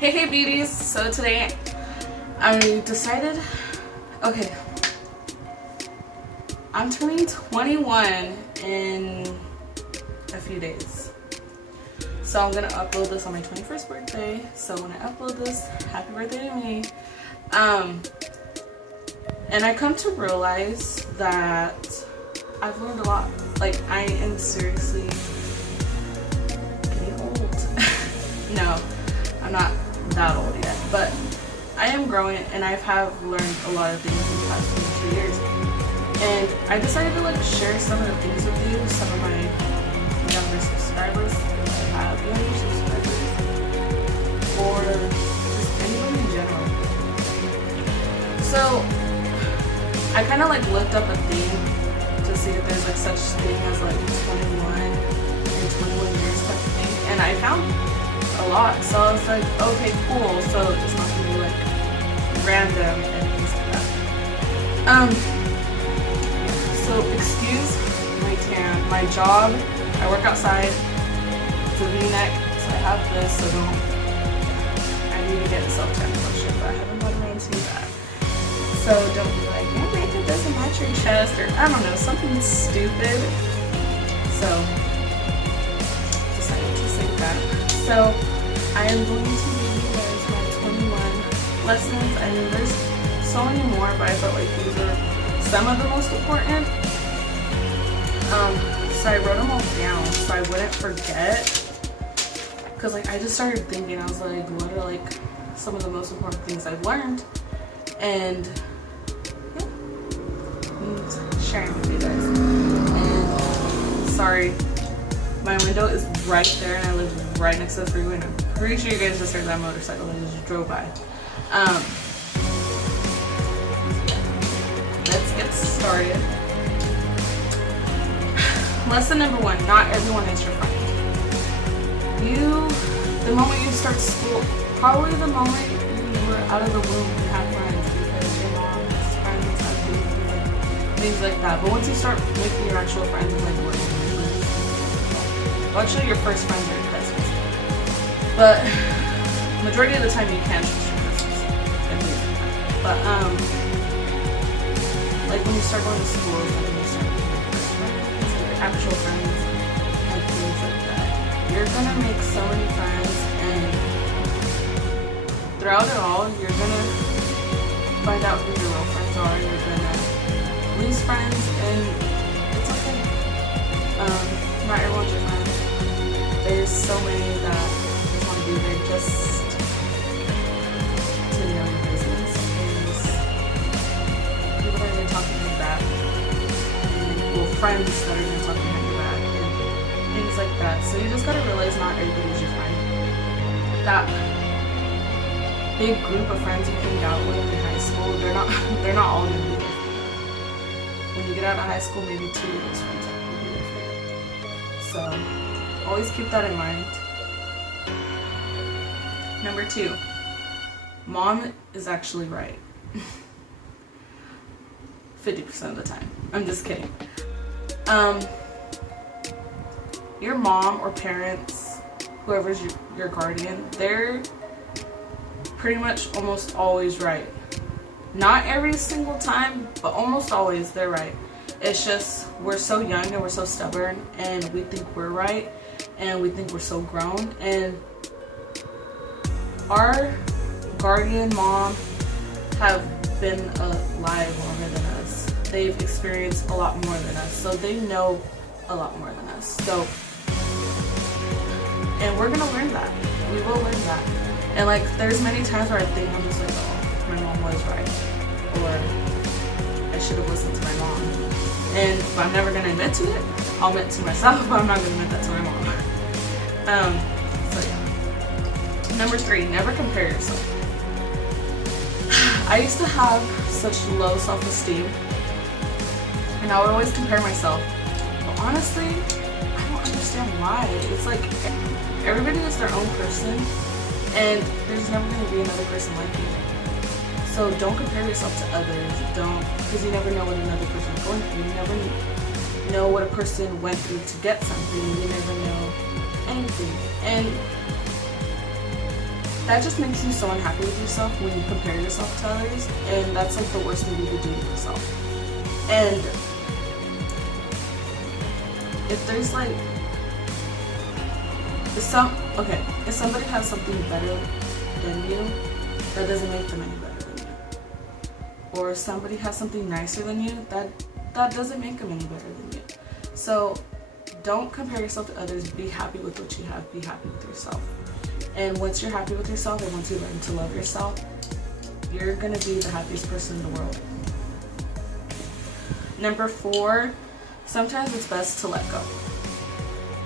Hey beauties, so today I decided, okay, I'm turning 21 in a few days, so I'm gonna upload this on my 21st birthday. So when I upload this, happy birthday to me. And I come to realize that I've learned a lot. Like, I am seriously getting old. No, I'm not that old yet, but I am growing and I have learned a lot of things in the past 22 years. And I decided to share some of the things with you, some of my younger subscribers, if I have younger subscribers, or just anyone in general. So I kind of looked up a thing to see if there's such thing as 21 and 21 years type of thing, and I found a lot. So I was like, okay, cool. So it's not gonna be random and things like that. So excuse my tan. My job, I work outside. It's a V-neck, so I have this. So I need to get self-tan lotion, but I haven't gotten around to that. So don't be like, your makeup doesn't match your chest, or I don't know, something stupid. So decided to say that. So I am going to give you guys my 21 lessons. I mean, there's so many more, but I felt like these are some of the most important. So I wrote them all down so I wouldn't forget. Cause I just started thinking, I was like, what are some of the most important things I've learned? And yeah, I'm sharing with you guys. And sorry, my window is right there and I live right next to the freeway, and I'm pretty sure you guys just heard that motorcycle that just drove by. Let's get started. Lesson number 1, not everyone is your friend. The moment you start school, probably the moment you were out of the womb, you have friends because your mom has friends, have babies, things like that. But once you start making your actual friends and working, well, actually your first friends are your cousins. But majority of the time you can't trust your cousins. But when you start going to school, when you start making your first friends, your actual friends, and things like that, you're gonna make so many friends, and throughout it all, you're gonna find out who your real friends are. You're gonna lose friends, and it's okay. Not everyone's your friend. There's so many that just want to be there just to know your business. There's people that are going to talk behind your back, and friends that are going to talk behind your back, and things like that. So you just got to realize not everybody's your friend. That big group of friends you hang out with in high school, they're not all going to be there. When you get out of high school, maybe 2 of those friends will be there for you. So always keep that in mind. Number 2, mom is actually right. 50% of the time. I'm just kidding. Your mom or parents, whoever's your guardian, they're pretty much almost always right. Not every single time, but almost always they're right. It's just we're so young and we're so stubborn, and we think we're right, and we think we're so grown, and our guardian mom have been alive longer than us. They've experienced a lot more than us, so they know a lot more than us. So, and we're gonna learn that. We will learn that. And there's many times where I think I'm just oh, my mom was right, or I should have listened to my mom. And if I'm never gonna admit to it, I'll admit to myself, but I'm not gonna admit that to my mom. So yeah. Number 3, never compare yourself. I used to have such low self-esteem, and I would always compare myself. But honestly, I don't understand why. It's everybody is their own person, and there's never gonna be another person like you. So don't compare yourself to others. Don't, because you never know what another person is going through. You never know what a person went through to get something. You never know anything. And that just makes you so unhappy with yourself when you compare yourself to others, and that's like the worst thing you could do to yourself. And if there's like, if somebody has something better than you, that doesn't make them any better than you. Or if somebody has something nicer than you, that doesn't make them any better than you. So don't compare yourself to others. Be happy with what you have. Be happy with yourself. And once you're happy with yourself, and once you learn to love yourself, you're gonna be the happiest person in the world. Number 4, sometimes it's best to let go.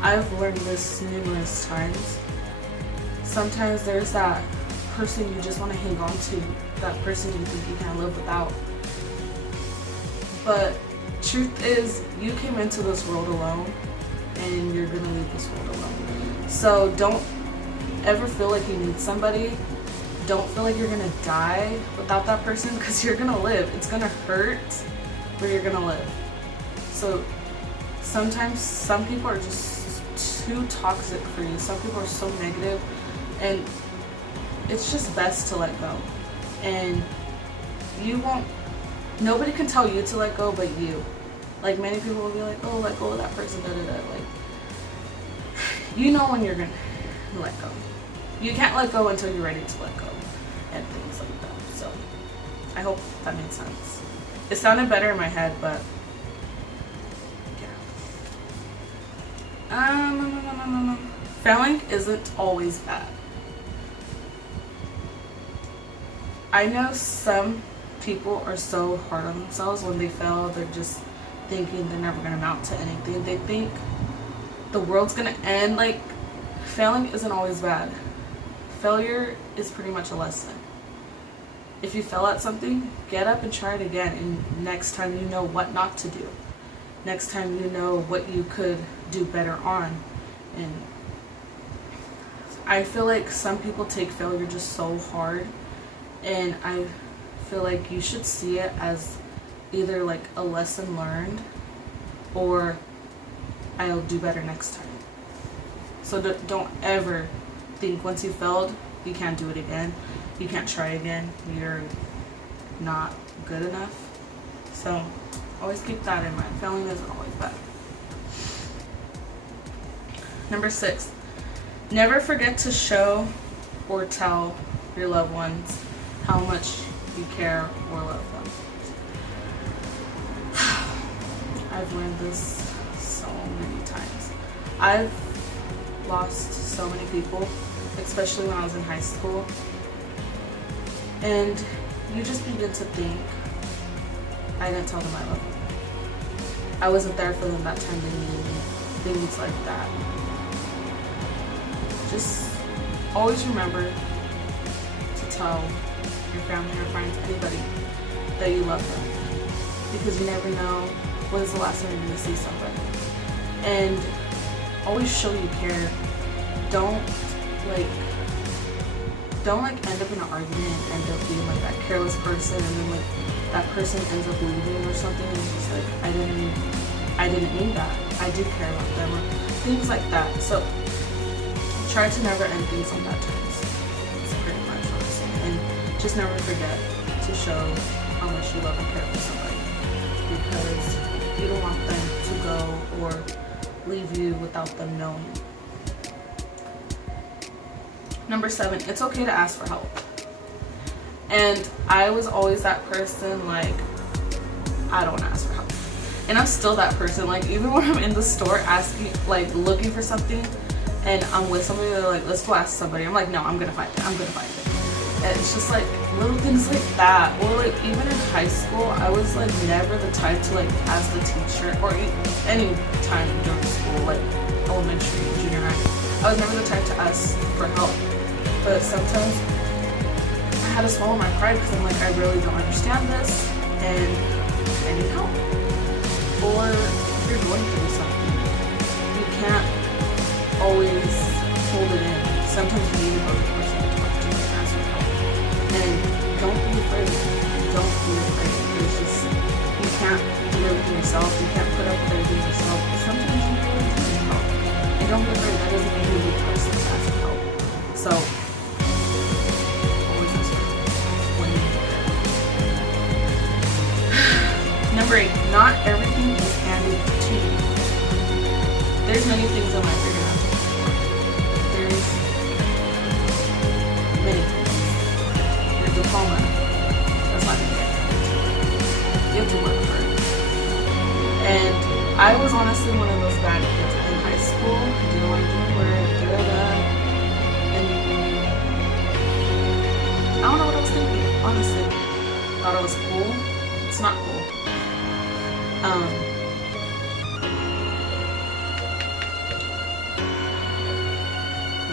I've learned this numerous times. Sometimes there's that person you just want to hang on to, that person you think you can't live without. But truth is, you came into this world alone, and you're gonna leave this world alone. So don't ever feel like you need somebody. Don't feel like you're gonna die without that person, because you're gonna live. It's gonna hurt, but you're gonna live. So sometimes some people are just too toxic for you. Some people are so negative, and it's just best to let go. And nobody can tell you to let go but you. Like, many people will be like, oh, let go of that person, Like, you know when you're gonna let go. You can't let go until you're ready to let go, and things like that. So I hope that made sense. It sounded better in my head, but yeah. Failing isn't always bad. I know some people are so hard on themselves when they fail. They're just thinking they're never gonna amount to anything. They think the world's gonna end. Like, failing isn't always bad. Failure is pretty much a lesson. If you fail at something, get up and try it again, and next time you know what not to do. Next time you know what you could do better on. And I feel like some people take failure just so hard, and I feel like you should see it as either like a lesson learned, or I'll do better next time. So don't ever think once you failed, you can't do it again. You can't try again. You're not good enough. So always keep that in mind. Failing isn't always bad. Number 6, never forget to show or tell your loved ones how much you care or love them. I've learned this so many times. I've lost so many people, especially when I was in high school. And you just begin to think, I didn't tell them I love them. I wasn't there for them that time they needed me. Things like that. Just always remember to tell your family or friends, anybody, that you love them. Because you never know when's the last time you're going to see somebody. And always show you care. Don't end up in an argument and end up being like that careless person, and then like that person ends up leaving or something, and it's just like, I didn't mean that. I do care about them, or things like that. So try to never end things on bad terms. It's pretty much what I'm saying. And just never forget to show how much you love and care for somebody, because you don't want them to go or leave you without them knowing. Number 7, it's okay to ask for help. And I was always that person, like, I don't ask for help. And I'm still that person. Like, even when I'm in the store asking, like, looking for something, and I'm with somebody, they're like, let's go ask somebody. I'm like, no, I'm gonna find it. And it's just like little things like that. Or like, even in high school, I was like never the type to like ask the teacher, or any time during school, like elementary, junior high. I was never the type to ask for help. But sometimes I had to swallow my pride, because I'm like, I really don't understand this, and I need help. Or if you're going through something, you can't always hold it in. Sometimes you need another person to talk to and ask for help. And don't be afraid. Don't be afraid. It's just, you can't do everything yourself. You can't put up with everything yourself. But sometimes you really do need help. And don't be afraid. That doesn't mean you're the person to ask for help. So 3, not everything is handed to you. There's many things in life you're gonna have to work for. There's many things. Your diploma, that's not gonna get handed to you. You have to work for it. And I was honestly one of those bad kids in high school. Didn't want to do work, and I don't know what I was thinking, honestly. Thought it was cool. It's not cool.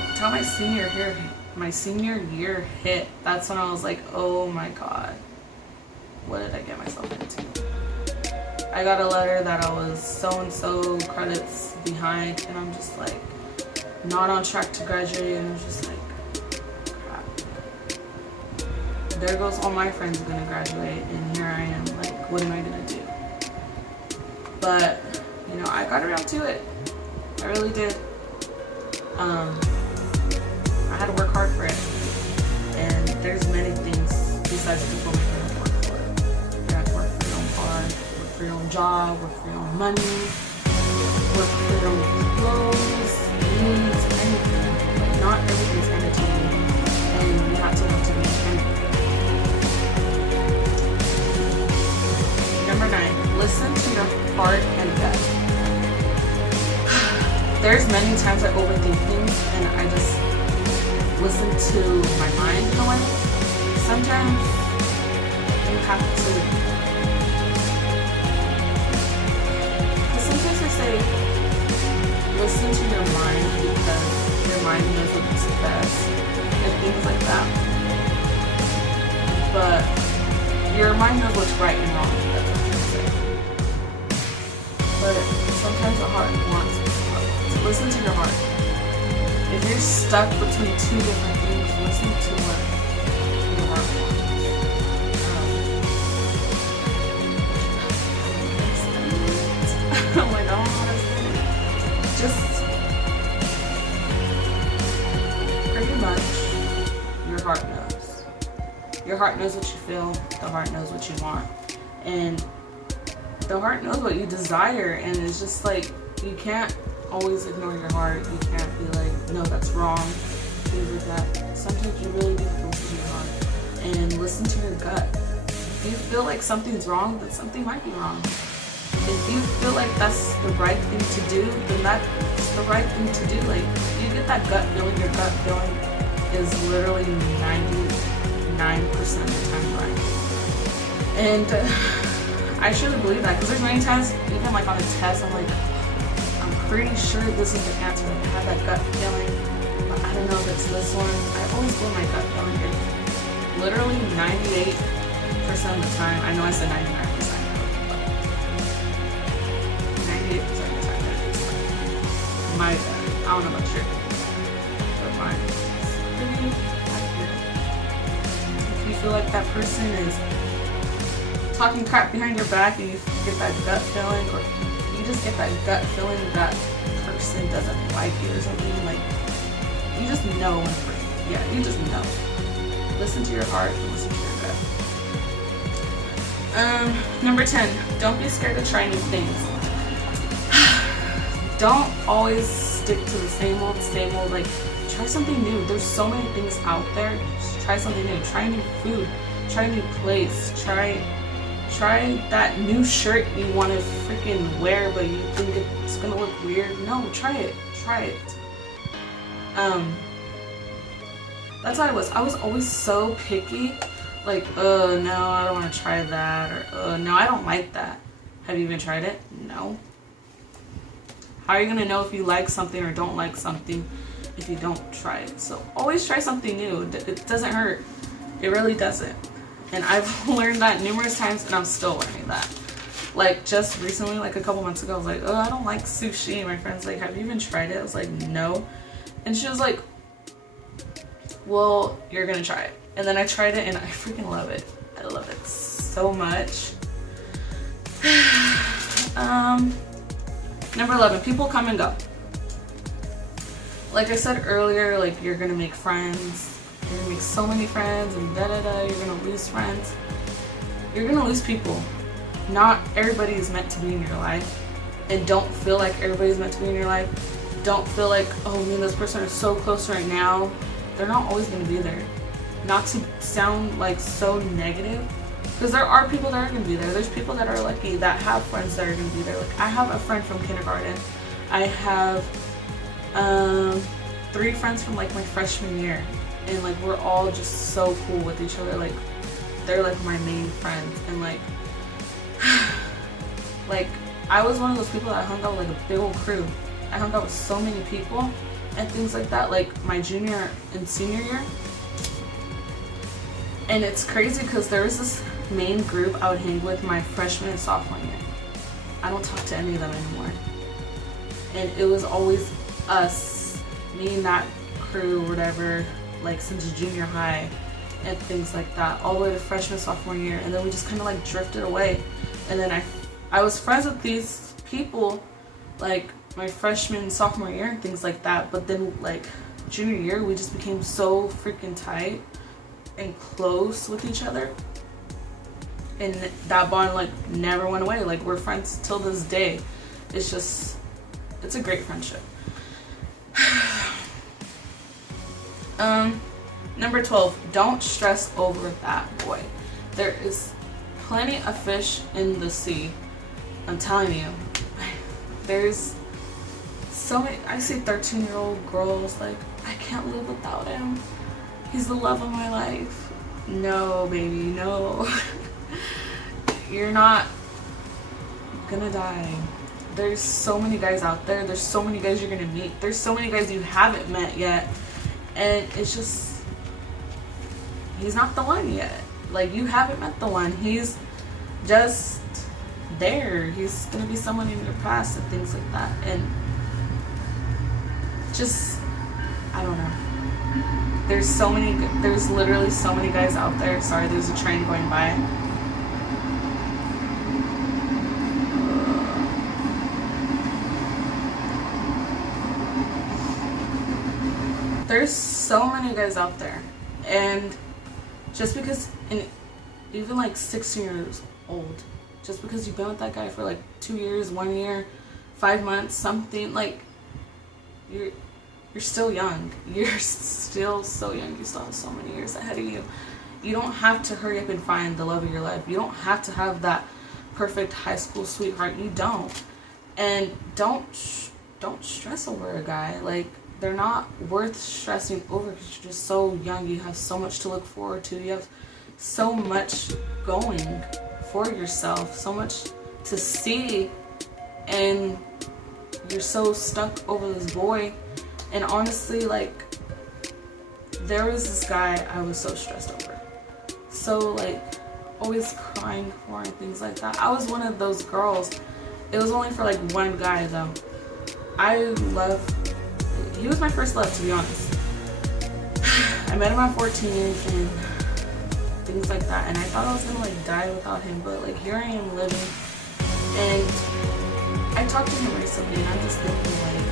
Until my senior year hit, that's when I was like, oh my god, what did I get myself into? I got a letter that I was so-and-so credits behind, and I'm just like, not on track to graduate, and I'm just like, crap. There goes all my friends gonna graduate, and here I am, like, what am I gonna do? But, you know, I got around to it. I really did. I had to work hard for it. And there's many things besides diploma you have to work for. You have to work for your own car, work for your own job, work for your own money, work for your own clothes, needs, anything. Like, not everything's handed to you. And you have to work to be independent. Number 9, listen to your heart and gut. There's many times I overthink things and I just listen to my mind in a way. Sometimes you have to, sometimes I say listen to your mind because your mind knows what's best and things like that. But your mind knows what's right and wrong. That's what I'm saying. But sometimes the heart wants it. So listen to your heart. If you're stuck between two different things, listen to what your heart wants. I'm like, I don't know what I'm saying. Just pretty much your heart knows. Your heart knows what you feel. The heart knows what you want. And the heart knows what you desire. And it's just like, you can't always ignore your heart. You can't be like, no, that's wrong. Things like that. Sometimes you really do have to listen to your heart and listen to your gut. If you feel like something's wrong, then something might be wrong. If you feel like that's the right thing to do, then that's the right thing to do. Like, if you get that gut feeling, your gut feeling is literally 99% of the time right. And I truly believe that, because there's many times, even like on a test, I'm like, I'm pretty sure this is the answer. I have that gut feeling, but I don't know if it's this one. I always go with my gut feeling. It's literally 98% of the time. I know I said 99%, but 98% of the time, it's my gut. I don't know about your gut, but mine is pretty accurate. If you feel like that person is talking crap behind your back and you get that gut feeling, or you just get that gut feeling that person doesn't like you or something, like, you just know when a person, yeah, you just know. Listen to your heart and listen to your gut. Number 10, don't be scared to try new things. Don't always stick to the same old, like, try something new. There's so many things out there. Just try something new. Try new food. Try a new place. Try that new shirt you want to freaking wear, but you think it's gonna look weird. No, try it. That's how I was. I was always so picky. Like, no, I don't want to try that, or no, I don't like that. Have you even tried it? No. How are you gonna know if you like something or don't like something if you don't try it? So always try something new. It doesn't hurt. It really doesn't. And I've learned that numerous times, and I'm still learning that. Like, just recently, like a couple months ago, I was like, oh, I don't like sushi. And my friend's like, have you even tried it? I was like, no. And she was like, well, you're gonna try it. And then I tried it, and I freaking love it. I love it so much. Number 11, people come and go. Like I said earlier, like, you're gonna make friends. You're gonna make so many friends, and you're gonna lose friends. You're gonna lose people. not everybody is meant to be in your life. And don't feel like everybody's meant to be in your life. Don't feel like, oh, me and this person are so close right now. They're not always going to be there. Not to sound like so negative, because there are people that are going to be there. There's people that are lucky that have friends that are going to be there. Like, I have a friend from kindergarten. I have 3 friends from like my freshman year, and like we're all just so cool with each other. Like, they're like my main friends, and like like I was one of those people that hung out with like a big old crew. I hung out with so many people and things like that, like my junior and senior year. And it's crazy because there was this main group I would hang with my freshman and sophomore year. I don't talk to any of them anymore. And it was always us, me and that crew or whatever, like since junior high and things like that, all the way to freshman, sophomore year. And then we just kind of like drifted away. And then I was friends with these people like my freshman, sophomore year and things like that. But then like junior year, we just became so freaking tight and close with each other. And that bond like never went away. Like, we're friends till this day. It's a great friendship. Number 12, don't stress over that boy. There is plenty of fish in the sea. I'm telling you. There's so many. I see 13-year-old girls like, I can't live without him. He's the love of my life. No, baby, no. You're not gonna die. There's so many guys out there. There's so many guys you're gonna meet. There's so many guys you haven't met yet. And it's just, he's not the one yet. Like, you haven't met the one. He's just there. He's gonna be someone in your past and things like that. And just, I don't know. There's literally so many guys out there. Sorry, there's a train going by. There's so many guys out there, and just because, and even like 16 years old, just because you've been with that guy for like 2 years, 1 year, 5 months, something, like, you're still young. You're still so young. You still have so many years ahead of you. You don't have to hurry up and find the love of your life. You don't have to have that perfect high school sweetheart. You don't. And don't stress over a guy. Like, they're not worth stressing over because you're just so young. You have so much to look forward to. You have so much going for yourself, so much to see, and you're so stuck over this boy. And honestly, like, there was this guy I was so stressed over. So, like, always crying for and things like that. I was one of those girls. It was only for like one guy though. He was my first love, to be honest. I met him at 14 and things like that, and I thought I was gonna like die without him, but like here I am living. And I talked to him recently, and I'm just thinking like,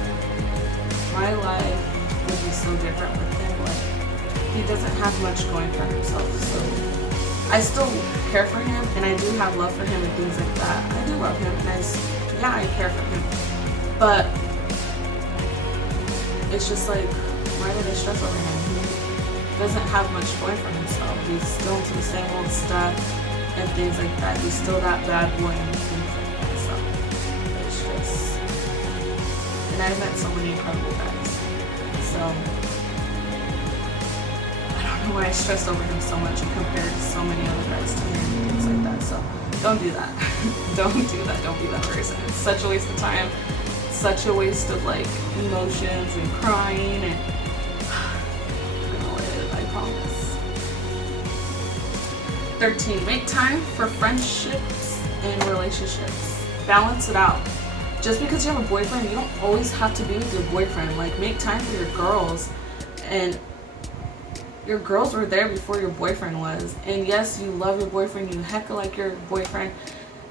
my life would be so different with him. Like, he doesn't have much going for himself, so I still care for him, and I do have love for him and things like that. I do love him, and I care for him, but it's just like, why would I stress over him? He doesn't have much going for himself. He's still into the same old stuff and things like that. He's still that bad boy and things like that. So it's just, and I've met so many incredible guys. So I don't know why I stress over him so much and compared to so many other guys to him and things like that. So don't do that. Don't do that. Don't be that person. It's such a waste of time. Such a waste of like emotions and crying, and I'm gonna live, I promise. 13, make time for friendships and relationships. Balance it out. Just because you have a boyfriend, you don't always have to be with your boyfriend. Like, make time for your girls, and your girls were there before your boyfriend was. And yes, you love your boyfriend, you heckle like your boyfriend,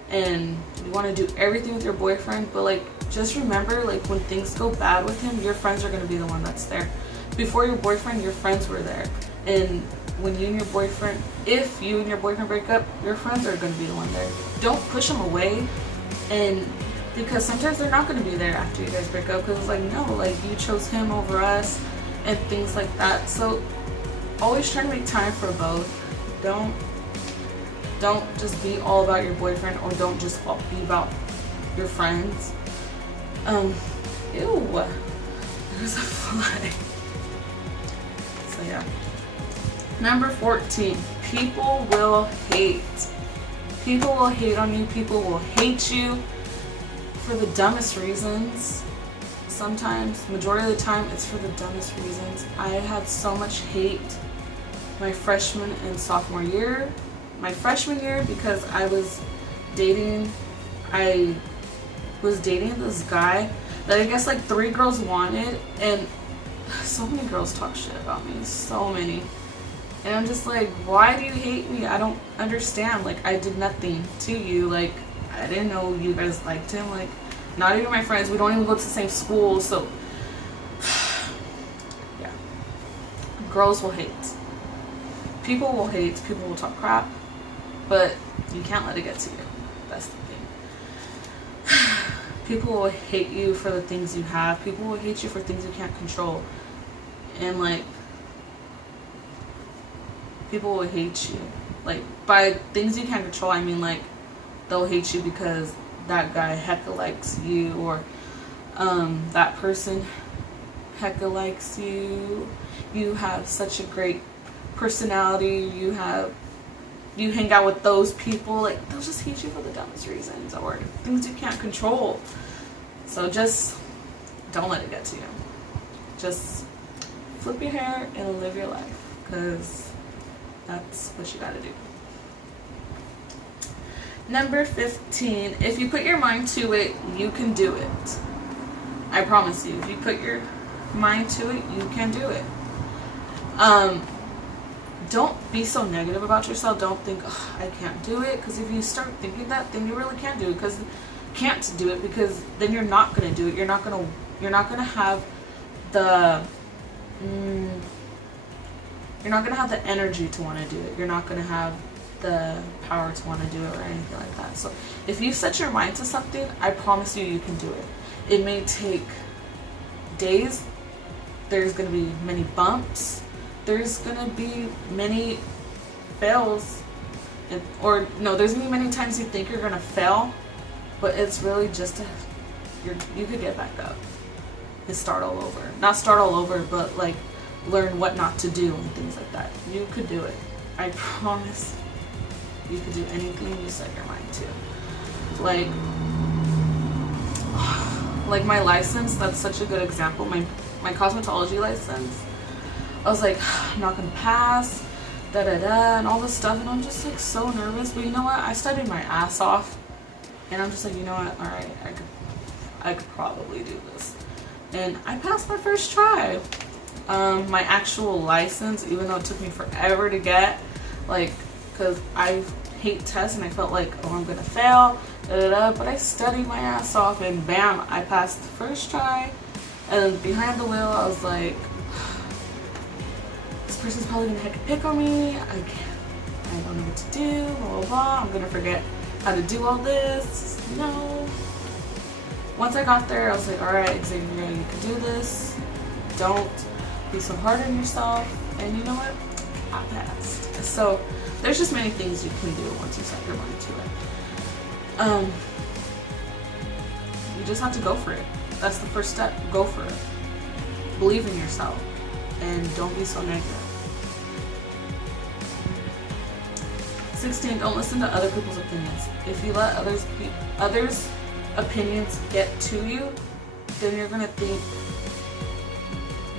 and you want to do everything with your boyfriend, but like, just remember, like, when things go bad with him, your friends are going to be the one that's there. Before your boyfriend, your friends were there. And when you and your boyfriend, if you and your boyfriend break up, your friends are going to be the one there. Don't push them away, and because sometimes they're not going to be there after you guys break up, because it's like, no, like, you chose him over us and things like that. So always try to make time for both. Don't just be all about your boyfriend, or don't just be about your friends. Ew, there's a fly. So yeah. Number 14, people will hate. People will hate on you. People will hate you for the dumbest reasons. Sometimes, majority of the time, it's for the dumbest reasons. I had so much hate my freshman and sophomore year. My freshman year, because I was dating this guy that I guess like 3 girls wanted, and so many girls talk shit about me, so many. And I'm just like, why do you hate me? I don't understand. Like, I did nothing to you. Like, I didn't know you guys liked him. Like, not even my friends. We don't even go to the same school. So, yeah. Girls will hate. People will hate. People will talk crap. But you can't let it get to you. That's the thing. People will hate you for the things you have. People will hate you for things you can't control. And, like, people will hate you. Like, by things you can't control, I mean, like, they'll hate you because that guy hecka likes you, or that person hecka likes you. You have such a great personality. You hang out with those people. Like, they'll just hate you for the dumbest reasons, or things you can't control. So just don't let it get to you. Just flip your hair and live your life, because that's what you gotta do. Number 15, if you put your mind to it, you can do it. I promise you, if you put your mind to it, you can do it. Don't be so negative about yourself. Don't think, oh, I can't do it, because if you start thinking that, then you really can't do it, because then you're not gonna do it. You're not gonna have the you're not gonna have the energy to want to do it. You're not gonna have the power to want to do it, or anything like that. So if you set your mind to something, I promise you, you can do it. It may take days. There's gonna be many bumps. There's gonna be many fails, or no, there's gonna be many times you think you're gonna fail, but it's really just you could get back up and start all over. Not start all over, but like learn what not to do and things like that. You could do it. I promise. You could do anything you set your mind to. Like my license, that's such a good example. My cosmetology license. I was like, I'm not gonna pass, and all this stuff, and I'm just like so nervous. But you know what? I studied my ass off, and I'm just like, you know what? All right, I could probably do this, and I passed my first try. My actual license, even though it took me forever to get, like, because I hate tests and I felt like, oh, I'm gonna fail, but I studied my ass off, and bam, I passed the first try. And behind the wheel, I was like, this person's probably gonna pick on me. I don't know what to do, blah, blah, blah. I'm gonna forget how to do all this. No. Once I got there, I was like, all right, Xavier, you can do this. Don't be so hard on yourself. And you know what? I passed. So there's just many things you can do once you set your mind to it. You just have to go for it. That's the first step. Go for it. Believe in yourself, and don't be so negative. 16, don't listen to other people's opinions. If you let others' opinions get to you, then you're gonna think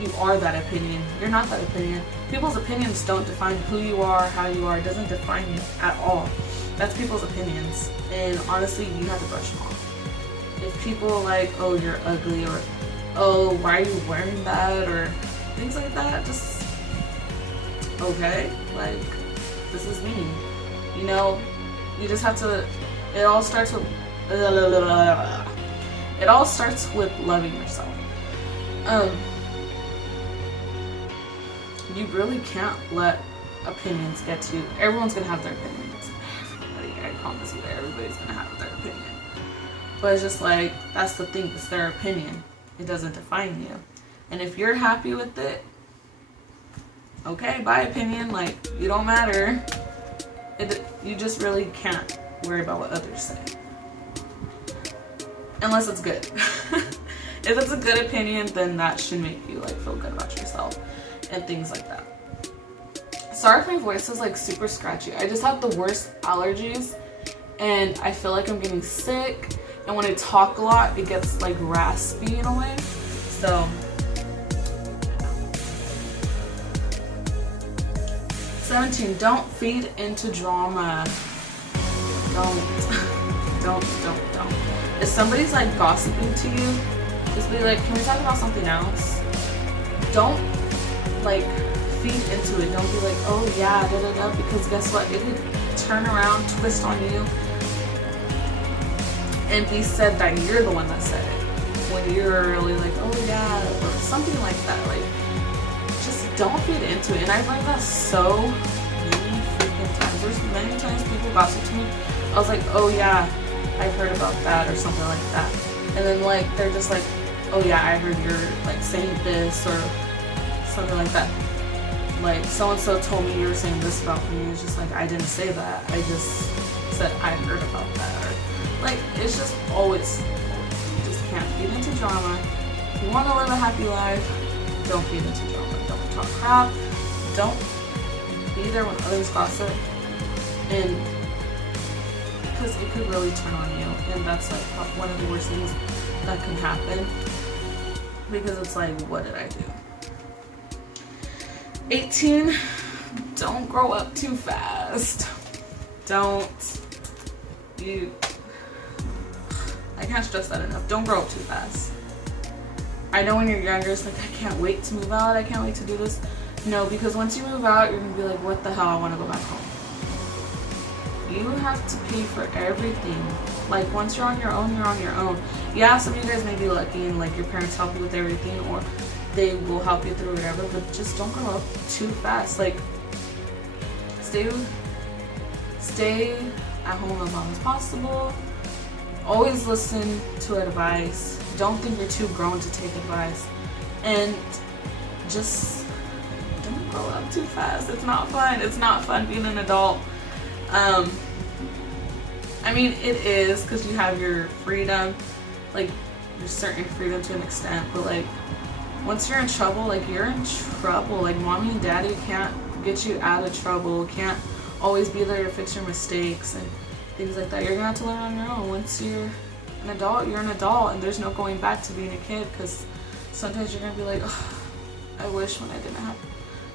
you are that opinion. You're not that opinion. People's opinions don't define who you are, how you are. It doesn't define you at all. That's people's opinions, and honestly, you have to brush them off. If people are like, oh, you're ugly, or oh, why are you wearing that, or things like that, just okay, like, this is me. You know, you just have to, it all starts with loving yourself. you really can't let opinions get to you. Everyone's gonna have their opinions. Everybody, I promise you that everybody's gonna have their opinion. But it's just like, that's the thing, it's their opinion. It doesn't define you. And if you're happy with it, okay, bye opinion, like, you don't matter. You just really can't worry about what others say. Unless it's good. If it's a good opinion, then that should make you like feel good about yourself and things like that. Sorry if my voice is like super scratchy. I just have the worst allergies and I feel like I'm getting sick, and when I talk a lot it gets like raspy in a way. So 17, don't feed into drama. Don't. If somebody's like gossiping to you, just be like, can we talk about something else? Don't like feed into it. Don't be like, oh yeah, because guess what? It could turn around, twist on you, and be said that you're the one that said it. When you're really like, oh yeah, or something like that. Like, just don't feed into it. And I've learned that so many freaking times. There's many times people gossip to me. I was like, oh yeah, I've heard about that or something like that. And then like, they're just like, oh yeah, I heard you're like saying this or something like that. Like, so-and-so told me you were saying this about me. It's just like, I didn't say that. I just said I heard about that. Or, like, it's just always, you just can't feed into drama. If you want to live a happy life, don't feed into drama. Don't talk crap. Don't be there when others gossip. And because it could really turn on you. And that's like one of the worst things that can happen. Because it's like, what did I do? 18, don't grow up too fast. I can't stress that enough. Don't grow up too fast. I know when you're younger, it's like, I can't wait to move out. I can't wait to do this. No, because once you move out, you're going to be like, what the hell? I want to go back home. You have to pay for everything. Like, once you're on your own, you're on your own. Yeah, some of you guys may be lucky and like your parents help you with everything, or they will help you through whatever, but just don't grow up too fast. Like, stay at home as long as possible. Always listen to advice. Don't think you're too grown to take advice. And just don't grow up too fast. It's not fun. It's not fun being an adult. I mean, it is, because you have your freedom, like your certain freedom to an extent, but like once you're in trouble, like you're in trouble. Like, mommy and daddy can't get you out of trouble, can't always be there to fix your mistakes and things like that. You're gonna have to learn on your own. Once you're an adult, you're an adult, and there's no going back to being a kid, because sometimes you're gonna be like, oh, I wish when I didn't have.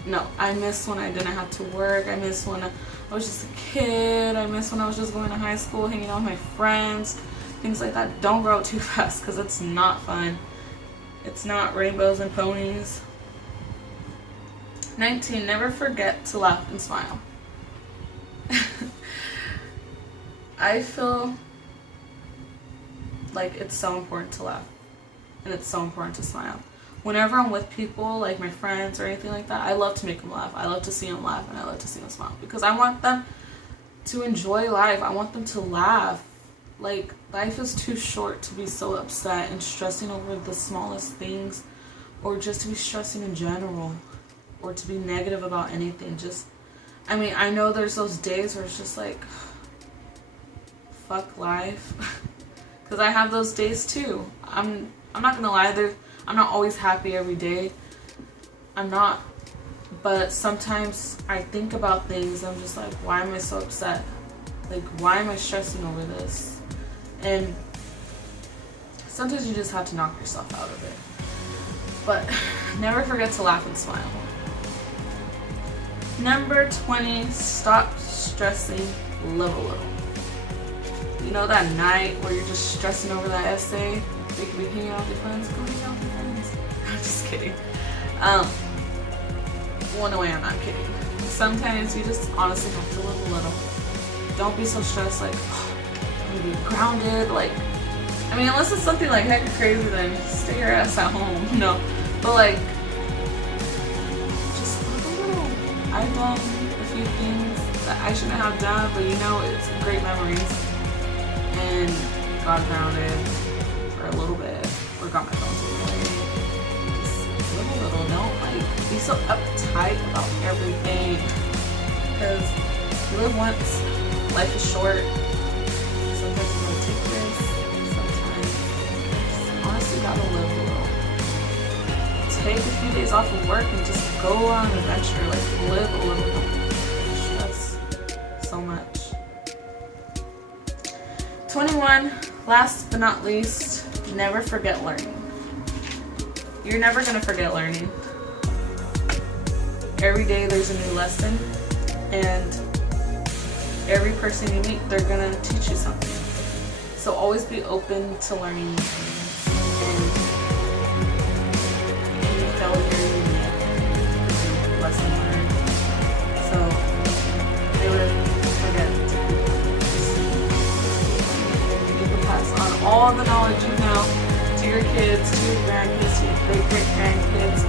No, I miss when I didn't have to work. I miss when I was just a kid. I miss when I was just going to high school, hanging out with my friends, things like that. Don't grow up too fast, because it's not fun. It's not rainbows and ponies. 19, never forget to laugh and smile. I feel like it's so important to laugh, and it's so important to smile. Whenever I'm with people, like my friends or anything like that, I love to make them laugh. I love to see them laugh, and I love to see them smile, because I want them to enjoy life. I want them to laugh. Like, life is too short to be so upset and stressing over the smallest things, or just to be stressing in general, or to be negative about anything. Just, I mean, I know there's those days where it's just like, fuck life. Because I have those days too. I'm not gonna lie, I'm not always happy every day. I'm not. But sometimes I think about things, I'm just like, why am I so upset? Like, why am I stressing over this? And sometimes you just have to knock yourself out of it. But never forget to laugh and smile. Number 20, stop stressing, live a little. You know that night where you're just stressing over that essay? You could be hanging out with your friends. Go hang out with your friends. I'm just kidding. Well, no way, I'm not kidding. Sometimes you just honestly have to live a little. Don't be so stressed, like, oh, I'm gonna be grounded. Like, I mean, unless it's something like heck crazy, then stay your ass at home. No, but like, just live a I've done a few things that I shouldn't have done, but you know, it's great memories. And got grounded for a little bit, or got my phone taken away. Just live a little, don't like be so uptight about everything. Because you live once, life is short. Sometimes you gotta take risks, sometimes just honestly gotta live a little. Take a few days off of work and just go on an adventure, like live a little. Don't stress so much. 21, last but not least, never forget learning. You're never gonna forget learning. Every day there's a new lesson, and every person you meet, they're gonna teach you something. So always be open to learning new things. And any failure you make is a lesson learned. So never forget to you can pass on all the knowledge you know to your kids, to your grandkids, to your great-great-grandkids.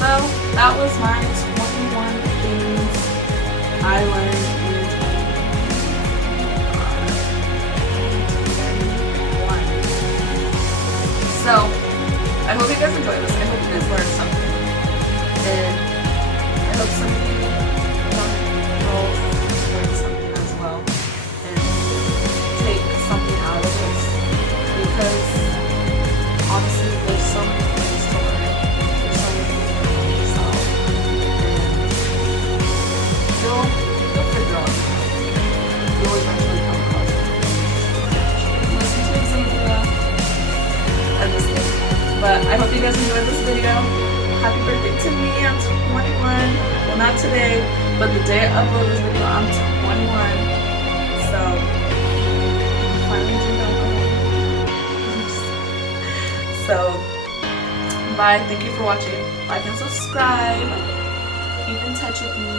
So that was my 21 things I learned in 2021. So I hope you guys enjoyed this. I hope you guys learned something. And I hope some of you will learn something as well. And take something out of this. Because honestly, there's so many things to learn. You'll figure out. You'll eventually come across it. Listen to Xavier and this thing. But I hope you guys enjoyed this video. Happy birthday to me. I'm 21. Well, not today, but the day I upload this video, I'm 21. So, I'm finally drink alcohol. So, bye. Thank you for watching. Like and subscribe. Keep in touch with me.